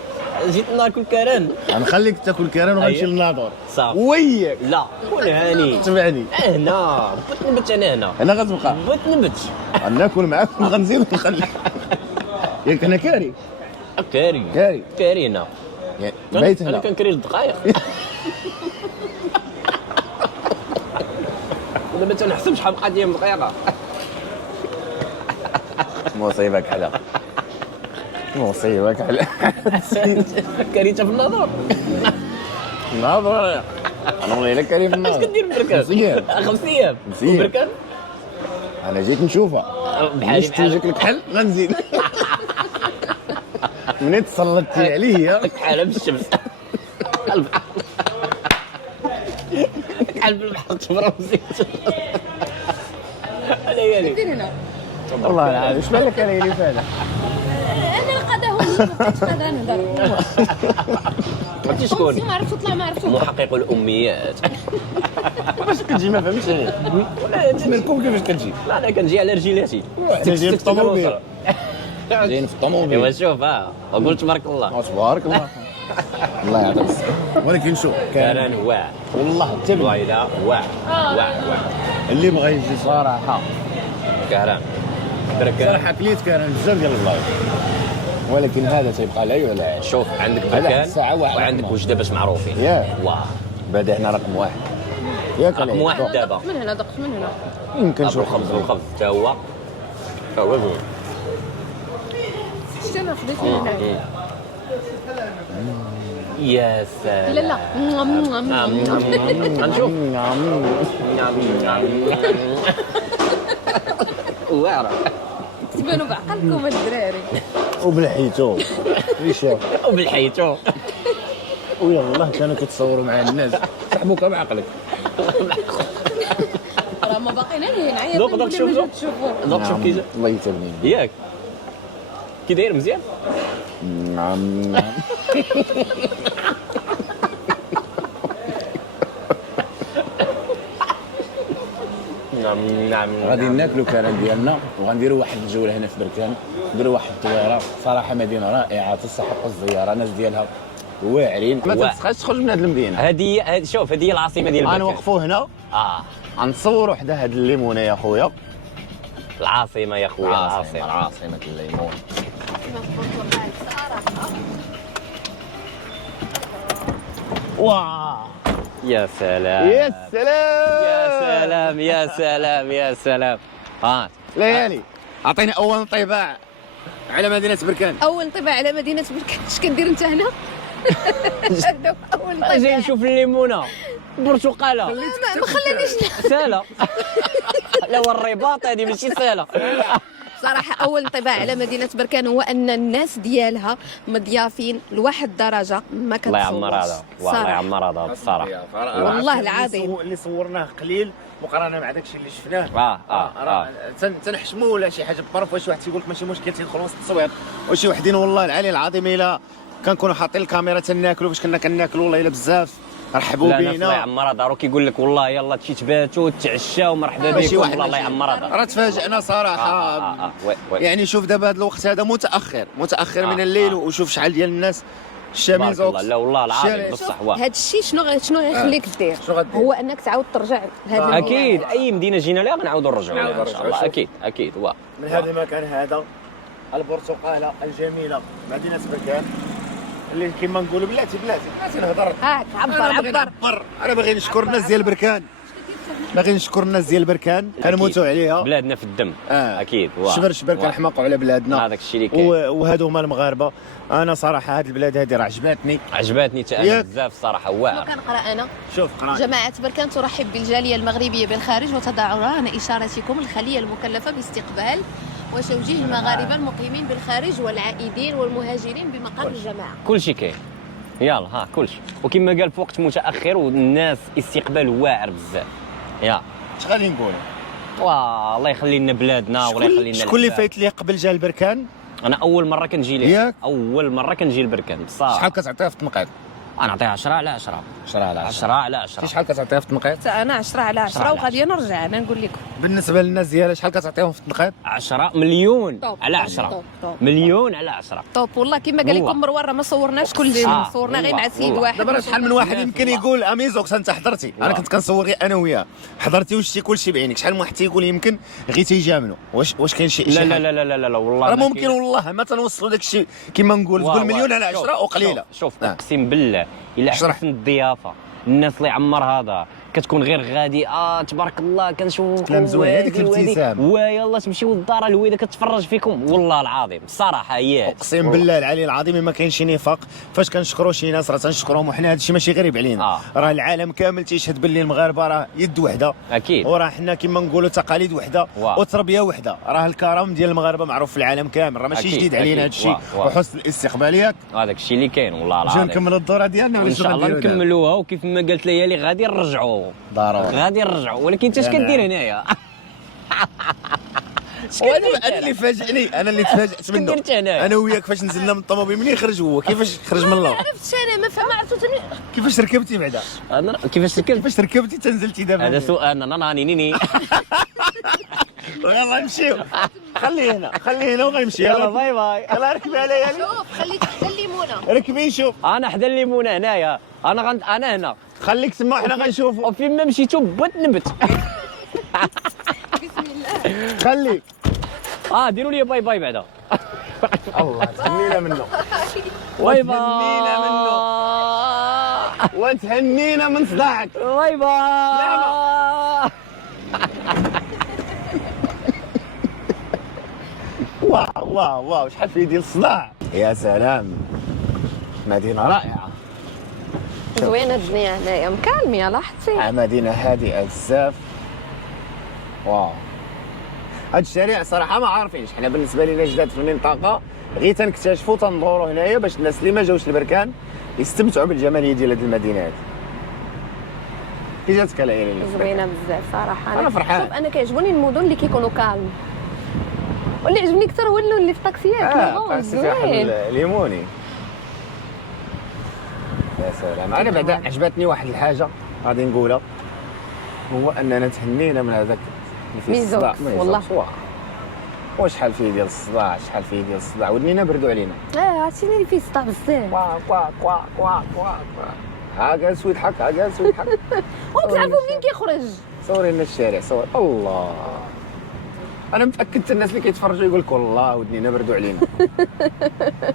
جيت ناكل كاران. غنخليك تاكل كيران وغنمشي للناظور. صافي. وياك لا كون هاني. تبعني هنا بغيت نبت انا هنا. هنا غتبقى بغيت نبت. غناكل معاك وغنزيد نخليك. ياك انا كاري كاري هنا. بيت انا هنا كنكري الدقائق. دابا تنحسب شحال بقات لي من دقيقه. مصيبك حدا مصيبك حدا كريته في النظر. ناظر انا والله الا كاري في اش الناظور. كدير بركان؟ 5 ايام 5 ايام. مزيان. بركان انا جيت نشوفها بحالي تجيك الكحل غنزيد. منين تسلطتي عليا بحالها بالشمس. بحال بالبحر تفرم زيت. انا يالي دير هنا والله العظيم اش بالك انا اللي فانا انا القضاء هو اللي ما بقيتش قادره نهضر. عرفتي شكون؟ ما عرفت نطلع ما عرفت محقق الامنيات. باش كتجي ما فهمتش انا منكم كيفاش كتجي. لا انا كنجي على رجيلاتي. جايين في الطوموبيل جايين في الطوموبيل. ايوا شوف قول تبارك الله. تبارك الله الله يعطيك الصحة. ولكن شوف كاران واعر. والله تبع والله لا واعر. اللي بغى يجي صراحه كاران بركان. صراحه كليت كان بزاف ديال اللايف ولكن هذا تيبقى لا ولا شوف عندك هذا بركان الساعة واحد. وعندك وجده باش معروفين. ياه. الله بدا هنا رقم واحد ياك رقم واحد دابا. دقت من هنا دقت من هنا. يمكن شوف الخبز حتى هو زوين. شتي انا خديت من هنا. يا سلام. لا غنشوف. واعره تبانوا بعقلكم الدراري. وبالحيتو شاف وبالحيتو. ويلاه كانوا كيتصوروا مع الناس سحبوك بعقلك. راه ما باقيين هنا نعيط. دوق شوف دوق شوف كي الله يتبني ياك كي داير مزيان. نعم نعم غادي ناكلوا كران ديالنا وغنديروا واحد الجوله هنا في بركان نديروا واحد الطويره صراحه مدينه رائعه تستحق الزياره الناس ديالها واعرين ما تسخاش تخرج من هذه المدينه. هذه شوف هذه هي العاصمه ديال بركان. غنوقفوا هنا غنصوروا حدا هاد الليمونه يا خويا. العاصمه يا خويا عاصمه الليمون. واه يا سلام يا سلام يا سلام يا سلام يا سلام. ليالي اعطيني اول انطباع على مدينه بركان. اول انطباع على مدينه بركان. اش كندير انت هنا؟ اول انطباع جاي نشوف الليمونه برتقاله ما خلانيش ساله. لا والرباط هذه ماشي ساله. صراحه اول انطباع على مدينه بركان هو ان الناس ديالها مضيافين لواحد الدرجه ما الله يعمر كتصورش هذا والله يعمر هذا بصراحه. والله العظيم. اللي صورناه قليل مقارنه مع داكشي اللي شفناه. راه تنحشموا ولا شي حاجه بطرف، واش واحد تيقول لك ماشي مشكل تيدخلوا وسط التصوير، وشي وحدين والله العلي العظيم الا كنكونوا حاطين الكاميرا تناكلوا فاش كنا كناكلوا والله الا بزاف رحبوا لا الله بينا. يعمر هذا، راه كيقول لك والله يلا تمشي تباتوا تعشاو مرحبا ماشي بكم واحد والله الله ماشي. يعمر هذا. راه تفاجئنا صراحه. وي. يعني شوف دابا هذا الوقت هذا متاخر من الليل، وشوف شحال ديال الناس الشامين تبارك الله. لا والله العظيم الشارع. بصح هذا الشيء شنو غيخليك دير؟ شنو غدير؟ هو انك تعاود ترجع لهذه اكيد اي مدينه جينا لها غنعاودوا نرجعوا لها ان نعاودوا شاء الله. نرجعوا. اكيد واه من هذا المكان هذا البرتقاله الجميله مدينه بركان، اللي كما نقولوا بلاتي نهضر. هاك عبر. انا باغي نشكر الناس ديال بركان، باغي نشكر الناس ديال بركان كنموتوا عليها. بلادنا في الدم. اكيد شبر كنحماقوا على بلادنا. هذاك الشيء اللي كاين. وهادو هما المغاربه. انا صراحه هاد البلاد هذه راه عجباتني حتى انا بزاف الصراحه واعر. كنقرا انا. شوف قرا جماعة بركان ترحب بالجالية المغربية بالخارج وتضع رهن إشارتكم الخلية المكلفة باستقبال وتوجيه المغاربة المقيمين بالخارج والعائدين والمهاجرين بمقر الجماعة. كل شيء كاين. يلا كل شيء، وكما قال في وقت متاخر والناس استقبال واعر بزاف. اش غادي نقولوا؟ الله يخلي لنا بلادنا والله يخلي لنا. شكون اللي فايت لي قبل جا لبركان؟ انا اول مره كنجي ليه. ياك؟ اول مره كنجي لبركان بصراحه. شحال كتعطيها في التنقيط؟ انا نعطيها 10 على 10. 10 على 10 على 10. شحال كتعطيها في التنقيط؟ أنا 10 على 10 على وغادي نرجع أنا نقول لكم. بالنسبه للناس ديالها شحال كتعطيهم في التنقيط؟ 10 مليون طوب. على 10. طوب. مليون على 10. طوب والله كما قال والله. لكم مروان راه ما صورناش كل شيء، صورنا غير مع سيد والله. واحد. دابا راه شحال من واحد يمكن الله. يقول اميزوكس انت حضرتي، انا كنت كنصور غير انا وياه، حضرتي وشتي كل شيء بعينك. شحال من واحد تيقول يمكن غير تيجاملوا. واش كاين شي لا لا لا لا لا لا والله راه ما ممكن كاين. والله ما تنوصلوا داك الشيء كما نقول، تقول مليون على 10 وقليله. شوف اقسم بالله الا اشرح. حسن الضيافه الناس اللي عمر هذا كتكون غير غادي تبارك الله كنشوف كلام زوين، هذيك الابتسام. ويلا تمشيو للدار الويده كتفرج فيكم والله العظيم الصراحه هي اقسم بالله العلي العظيم ما كاين شي نفاق. فاش كنشكروا شي ناس راه تنشكروهم، وحنا هذا الشيء ماشي غريب علينا. راه العالم كامل تيشهد باللي المغاربه راه يد وحده اكيد، وراه حنا كما نقولوا تقاليد وحده وتربيه وحده. راه الكرم ديال المغاربه معروف في العالم كامل، راه ماشي جديد علينا هذا الشيء. وحسن الاستقبال ياك هذاك الشيء اللي كاين والله نجيو العظيم. نكملوا الدوره ديالنا وان شاء الله نكملوها، وكيف ما قالت ليالي غادي نرجعوا ضروري غادي نرجعوا. ولكن انت اش كدير هنايا؟ انا اللي فاجئني، انا اللي تفاجات منه. انا وياك فاش نزلنا من الطوموبيل منين خرج هو كيفاش خرج من الله؟ عرفت انا ما عرفتش كيفاش ركبتي بعدا؟ انا كيفاش ركبت؟ كيفاش ركبتي تنزلتي دابا؟ هذا سؤال انا نيني. يلا نمشيو. خلي هنا وغنمشي. يلا باي باي. يلا ركبي عليا يا شوف خليك حتى الليمونه. ركبي شوف. انا حدا الليمونه هنايا، انا هنا. خليك تما حنا غنشوفوا. وفين ما مشيتو بت نبت. بسم الله. خليك. ديروا لي باي باي بعدا. الله تهنينا منه. باي باي. تهنينا منه. وتهنينا من صداعك. باي باي. واو شحال فيه ديال الصداع. يا سلام، مدينه رائعه. زوينه الدنيا هنايا مكالميه لاحظتي. مدينه هادئه بزاف. واو هاد الشارع صراحه ما عارفينش حنا، بالنسبه لنا جداد في المنطقه غير تنكتشفوا تندوروا هنايا باش الناس اللي ما جاوش لبركان يستمتعوا بالجماليه ديال هاد المدينه هادي. كي جاتك العيله؟ زوينه بزاف صراحه. أنا فرحان. شوف انا كيعجبوني المدن اللي كيكونوا كالم، واللي عجبني اكثر هو اللي في الطاكسيات زوين ليموني. يا سلام. انا بعدا عجبتني واحد الحاجه غادي نقولها، هو اننا تهنينا من هذاك ميزوكس والله. وشحال فيه ديال الصداع، شحال فيه ديال الصداع، ودنينا بردوا علينا. عرفتيني اللي فيه صداع بزاف. كوا ها جالس ويضحك، ها جالس ويضحك. وتعرفوا منين كيخرج؟ صوري لنا الشارع، صور. الله، انا متاكد الناس اللي كيتفرجوا يقول لك والله ودنينا بردوا علينا.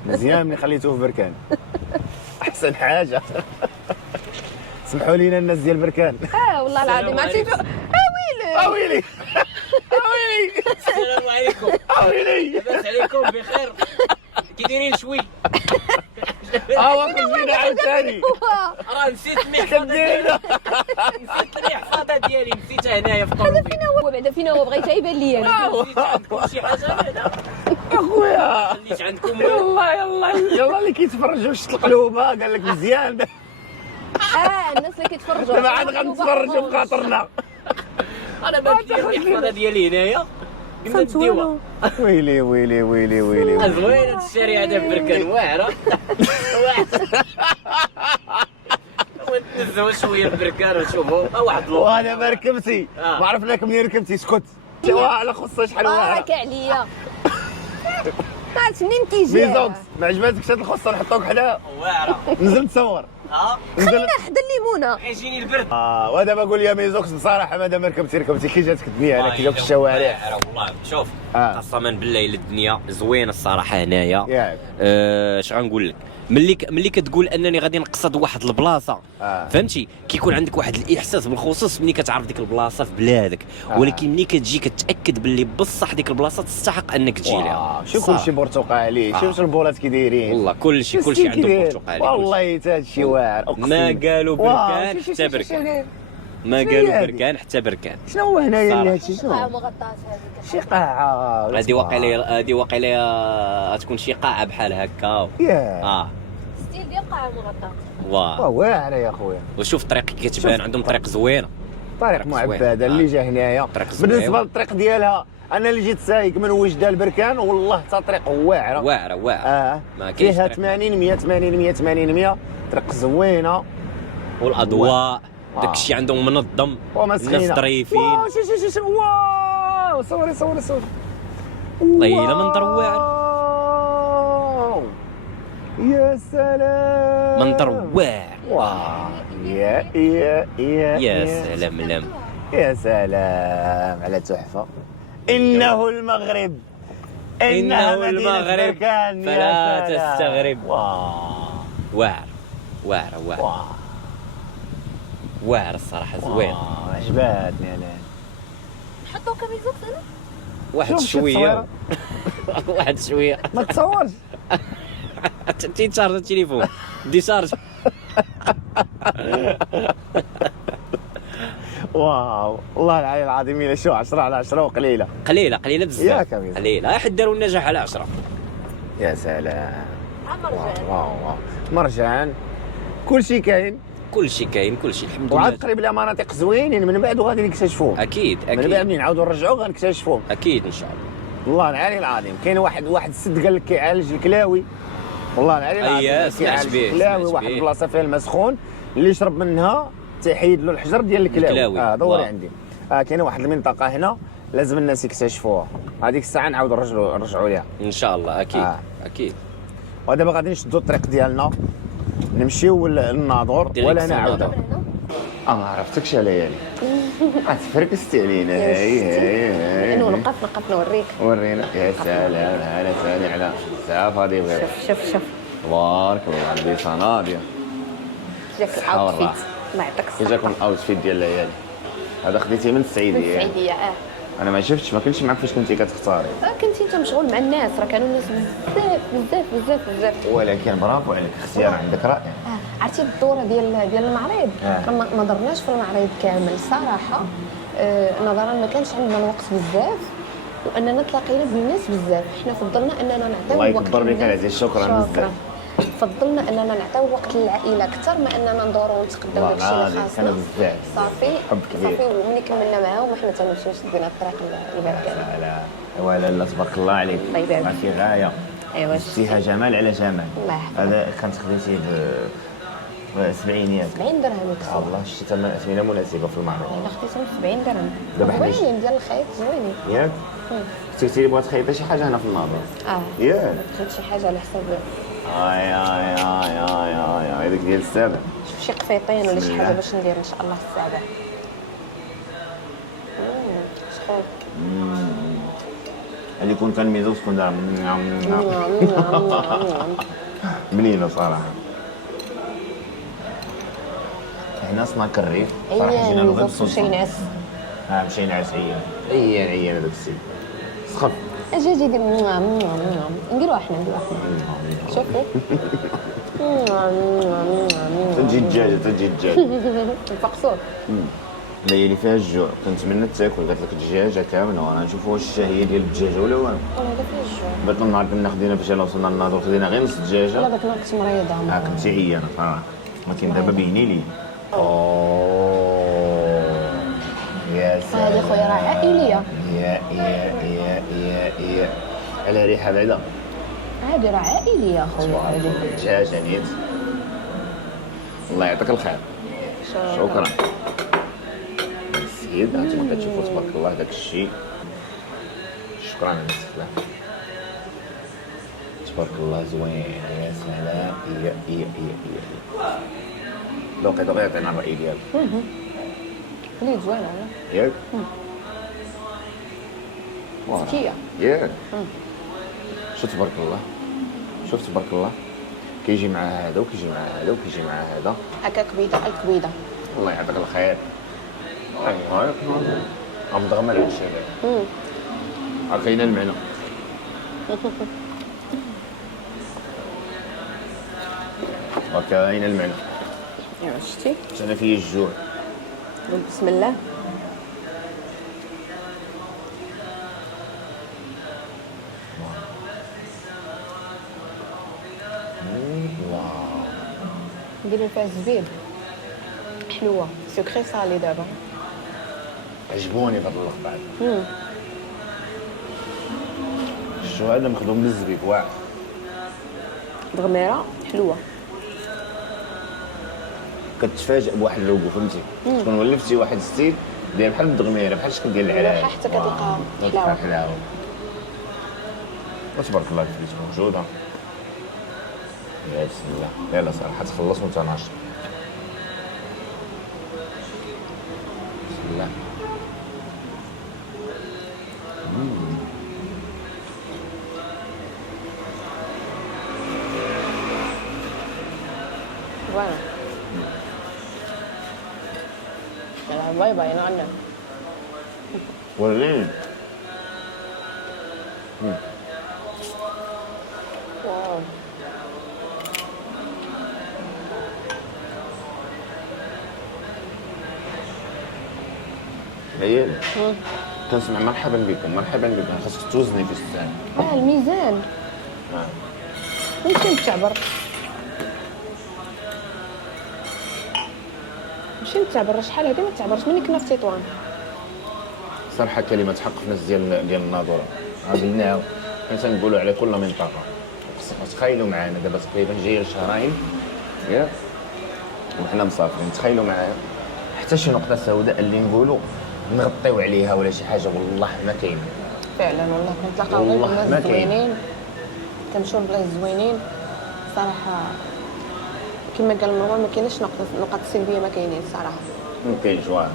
مزيان ملي خليتوه في بركان، احسن حاجه. سمحوا لينا الناس ديال بركان. والله العظيم عرفتي. ويلي السلام عليكم. ويلي لاباس عليكم بخير؟ كي دايرين شوي؟ واخد فينا عاوتاني راه نسيت المحفظه ديالي، نسيت المحفظه ديالي، نسيتها هنايا في طوموبيل. هو بعدا فينا هو بغيتها يبان لي انا. نسيت عندكم شي حاجه هنا، اخويا خليت عندكم يلا اللي كيتفرجوا شت القلوبه قال لك مزيان الناس اللي كيتفرجوا دابا عاد غنتفرجوا بخاطرنا. انا ما كاين المحفظه ديالي هنايا، قلنا نديوها. ويلي ويلي ويلي ويلي زوين هاد الشارع هذا بركان واعره. ونتنزهوا شويه البركان ونشوفوا واحد لوط. وانا ما ركبتي ما عرف لك منين ركبتي اسكت على خصها شحال واعره راك عليا. ما عرفتش منين كيجي. ميزوكس ما عجباتكش هاد الخصه نحطوك حدا واعره. نزل نتصور خلينا حدا الليمونه. يجيني البرد. ودابا قول لي يا ميزوكس بصراحه مادام ركبتي كي جاتك الدنيا هنا كي جاك الشوارع. والله شوف قسما بالله الا الدنيا زوينه الصراحه هنايا. ياك اش غنقول لك، ملي كتقول انني غادي نقصد واحد البلاصه فهمتي، كيكون عندك واحد الاحساس بالخصوص ملي كتعرف ديك البلاصه في بلادك، ولكن ملي كتجي كتاكد باللي بصح ديك البلاصه تستحق انك تجي لها. شوف كلشي برتقالي شوف البولات كي دايرين والله كلشي عندهم برتقالي. والله حتى هادشي واعر ما قالوا بركان حتى بركان، ما قالوا بركان حتى بركان. شنو هو هنايا اللي هادشي شنو قاعه مغطاه هذيك. شي قاعه هادي واقيلا تكون شي قاعه بحال هكا. ياه ستيل ديال قاعه مغطاه. واه واعره يا خويا. وشوف الطريق كي كتبان عندهم طريق زوينه، طريق معبده اللي جا هنايا. بالنسبه للطريق ديالها انا اللي جيت سايق من وجده لبركان والله حتى طريق واعره واعره ما كاينش فيها طريق. 80 100 80 100 80 100 طريق زوينه والاضواء داكشي عندهم منظم، ومسخينه الناس ظريفين. واو شي واو صوري والله الا منظر واعر، واو يا سلام منظر واعر. واو يا سلام لم يا سلام على تحفه. انه المغرب إنه مدينة المغرب بركان. يا فلا سلام. تستغرب. واعر واعر الصراحه زوين. عجباتني انا. نحطو كميزوكس انا. واحد شوف شويه واحد شويه ما تصورش تيتشارج التليفون ديشارج. واو والله العلي العظيم الا شو 10 على 10 وقليله قليله بزاف، ياك يا ميزو. قليله حيت داروا النجاح على 10. يا سلام مرجان. واو مرجان كلشي كاين كلشي كاين، كلشي الحمد وعاد لله. قريب لها مناطق زوينين من بعد وغادي نكتشفوهم اكيد من بعد اكيد ملي نعاودوا نرجعوا غنكتشفوهم اكيد ان شاء الله. والله العلي العظيم. كاين واحد السد قال لك كيعالج الكلاوي والله العلي العظيم سمعت كيعالج به، الكلاوي. سمعت واحد به. البلاصه فيها الماء سخون اللي يشرب منها تيحيد له الحجر ديال الكلاوي. دوري واو. عندي كاينه واحد المنطقه هنا لازم الناس يكتشفوها. هذيك الساعه نعاودوا نرجعوا ليها ان شاء الله اكيد اكيد. ودابا غادي نشدوا الطريق ديالنا نمشيو للناظور ديال ولا القصر نعاودوا. ما عرفتكش يا ليالي تفركستي علينا. هاي نوقف نوريك. ورينا. يا سلام هلا ثاني على ساف هذه غير. شوف تبارك الله لبسه ناضيه. جاك صحة والله. الاوتفيت الله يعطيك الصحه. جاكم الاوتفيت ديال ليالي هذا خديتيه من السعيديه. السعيديه انا ما شفتش ما كنتش معك فاش كنتي كتختاري كنتي انت مشغول مع الناس، راه كانوا الناس بزاف. ولكن برافو عليك اختيار عندك رائع. عرفتي الدوره ديال المعرض ما ضربناش في المعرض كامل صراحه. نظرا ما كانش عندنا الوقت بزاف واننا تلاقينا بالناس بزاف، حنا فضلنا اننا نعطيو الله وقت يكبر بك للناس. العزيز. شكرا بزاف. فضلنا اننا نعطيو وقت للعائله اكثر ما اننا ندوروا ونتقداو والله داكشي اللي العظيم خاصنا. كان بزاف. صافي حب كبير. صافي وملي كملنا معاهم وحنا تنمشيو شدينا الطريق لبركان. لا لا تبارك الله عليك. الله يبارك. ما في غايه. ايوا فيها جمال على جمال. الله يحفظك. هذا كانت خديتيه ب 70 70 درهم يكسب. الله شتي ثمنه مناسبه في المعرض. انا خديتهم 70 درهم. دابا حنا زوينين ديال الخيط زوينين. ياك كنتي لي بغات تخيطي شي حاجه هنا في الناظور. ياك خديت شي حاجه على حساب هذيك ديال السابع. شوف شي قفيطين ولا شي حاجه باش ندير ان شاء الله في السابع. شكون هذه يكون كان ميزوس كون دار بنينه صراحه. هنا سناك الريف صراحه جينا نغير مشي ناس. مشينا عسعيه عيان هذاك السيد سخف الدجاج يدير نديروها حنا شوفوا تجي الدجاجه تجي الدجاجه الفقصور. اللي فيها الجوع كنتمنى تاكل، قالت لك دجاجه كامله وانا نشوف واش الشهيه ديال الدجاجه ولا والو. هذا فيه الجوع. بغيت النهار كنا خدينا فاش وصلنا للنهار خدينا غير نص دجاجه. لا داك النهار كنت مريضه. كنتي عيانه صراحه، ولكن دابا بيني لي. يا سلام. هذه خويا راه عائليه. يا على ريحه بعدا. هذه راه عائليه خويا هذه. دجاجه نيت. الله يعطيك الخير. شكرا. السيد هانتوما كتشوفوا تبارك الله داك الشيء. شكرا على الاستفلاح. تبارك الله زوين يا سلام. يا لو قدر يعطينا الرأي ديالك. اللي زوينه ياك؟ ذكيه. ياك؟ شو تبارك الله. شوف تبارك الله كيجي مع هذا وكيجي مع هذا وكيجي مع هذا. هكا كبيده الكبيده. الله يعطيك الخير. ايوا مضغمه على الشباب. عارفين المعنى. وكاين المعنى. شتي انا فيه الجوع. بسم الله. نديرو فيها الزبيب حلوه سكري صالي دابا. عجبوني هاد اللقطه. شو هذا مخدوم بالزبيب واعر. دغميره حلوه. كتفاجئ بواحد اللوغو فهمتي. تكون ولفتي واحد الستيل داير بحال الدغميره بحال الشكل ديال العراق. حتى كتلقى حلاوه. حلاوه. وتبارك الله الفلوس موجوده. يا بسم الله. يلا صراحه تخلص وانت ناشط. بسم الله. زوينه. يلا باي باي نعنا. وريني. واو. هي كنسمع مرحبا بكم مرحبا بكم. خاصك توزني في الساعه. الميزان. نمشي نتعبر. نمشي نتعبر. شحال هادي ما تعبرش مني كنا في تطوان. صراحه كلمه حق في ناس ديال الناظوره قابلناها. كنا تنقولوا على كل منطقه. تخيلوا معنا دابا تقريبا جايه شهرين ياك وحنا مسافرين. تخيلوا معايا حتى شي نقطه سوداء اللي نقولوا نغطيو عليها ولا شي حاجه والله ما كاين. فعلا والله كنتلاقاو غير والله ما بناس كاين. زوينين. كنمشيو لبلايص زوينين صراحه. كما قال ماما ما كاينش نقط سلبيه ما كاينين صراحه. ما كاينش واحد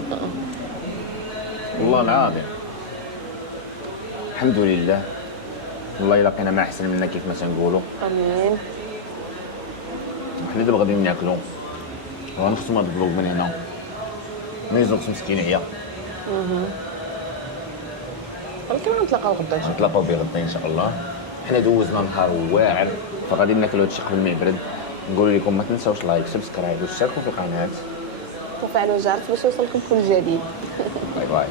والله العظيم. الحمد لله والله الا لقينا ما احسن منا كيف ما تنقولوا. امين. حنا دابا غاديين ناكلوا غنختموا هذا البلوغ من هنا. ميزوكس مسكين عيا. ولكن نتلاقاو غدا ان شاء الله. نتلاقاو به غدا ان شاء الله. حنا دوزنا نهار واعر فغادي ناكلوا هادشي قبل ما يبرد. نقول لكم ما تنساوش لايك سبسكرايب واشتركوا في القناه. وفعلوا الجرس باش يوصلكم كل جديد. باي باي.